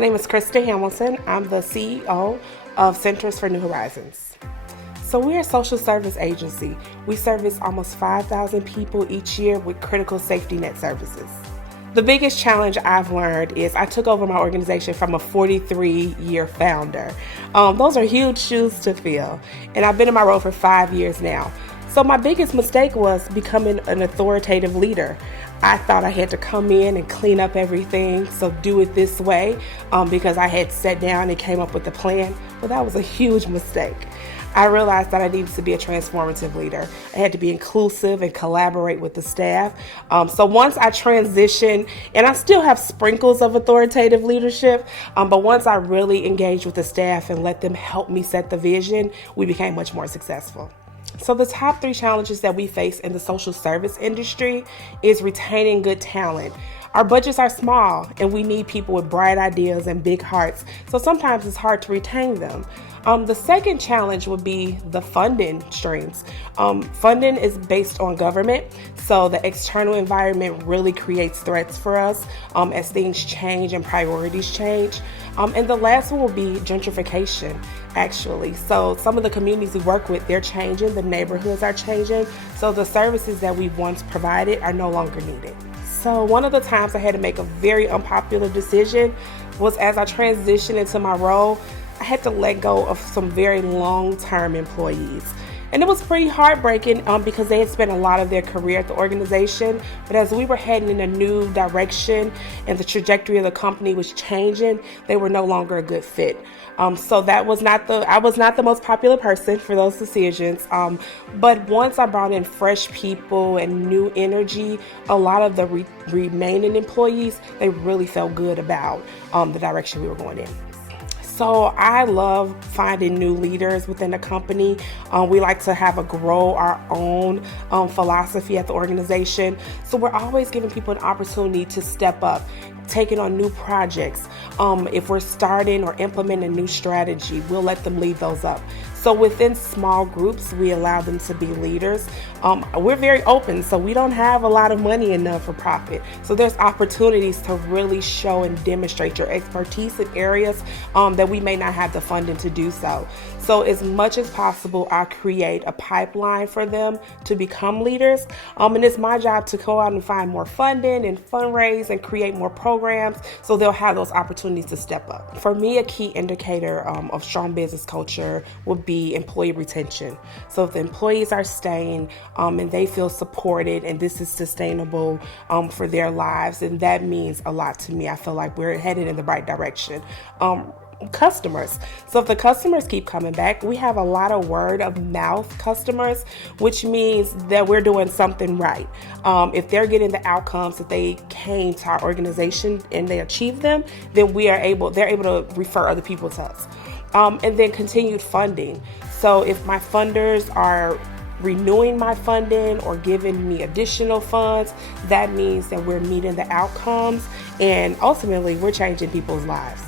name is Christa Hamilton. I'm the CEO of Centers for New Horizons. So we're a social service agency. We service almost 5,000 people each year with critical safety net services. The biggest challenge I've learned is I took over my organization from a 43-year founder. Those are huge shoes to fill, and I've been in my role for 5 years now. So my biggest mistake was becoming an authoritative leader. I thought I had to come in and clean up everything, so do it this way, because I had sat down and came up with a plan. Well, that was a huge mistake. I realized that I needed to be a transformative leader. I had to be inclusive and collaborate with the staff. So once I transitioned, and I still have sprinkles of authoritative leadership, but once I really engaged with the staff and let them help me set the vision, we became much more successful. So the top 3 challenges that we face in the social service industry is retaining good talent. Our budgets are small and we need people with bright ideas and big hearts, so sometimes it's hard to retain them. The second challenge would be the funding streams. Funding is based on government, so the external environment really creates threats for us as things change and priorities change. And the last one will be gentrification, actually. So some of the communities we work with, they're changing, the neighborhoods are changing, so the services that we once provided are no longer needed. So one of the times I had to make a very unpopular decision was as I transitioned into my role, I had to let go of some very long-term employees. And it was pretty heartbreaking because they had spent a lot of their career at the organization. But as we were heading in a new direction and the trajectory of the company was changing, they were no longer a good fit. So I was not the most popular person for those decisions. But once I brought in fresh people and new energy, a lot of the remaining employees, they really felt good about the direction we were going in. So I love finding new leaders within the company. We like to have a grow our own philosophy at the organization. So we're always giving people an opportunity to step up, taking on new projects. If we're starting or implementing a new strategy, we'll let them lead those up. So within small groups, we allow them to be leaders. We're very open, so we don't have a lot of money in non-for-profit. So there's opportunities to really show and demonstrate your expertise in areas that we may not have the funding to do so. So as much as possible, I create a pipeline for them to become leaders. And it's my job to go out and find more funding and fundraise and create more programs so they'll have those opportunities to step up. For me, a key indicator of strong business culture would be employee retention. So if the employees are staying and they feel supported and this is sustainable for their lives, and that means a lot to me. I feel like we're headed in the right direction. Customers. So if the customers keep coming back, we have a lot of word of mouth customers, which means that we're doing something right. If they're getting the outcomes that they came to our organization and they achieve them, then they're able to refer other people to us. And then continued funding. So if my funders are renewing my funding or giving me additional funds, that means that we're meeting the outcomes and ultimately we're changing people's lives.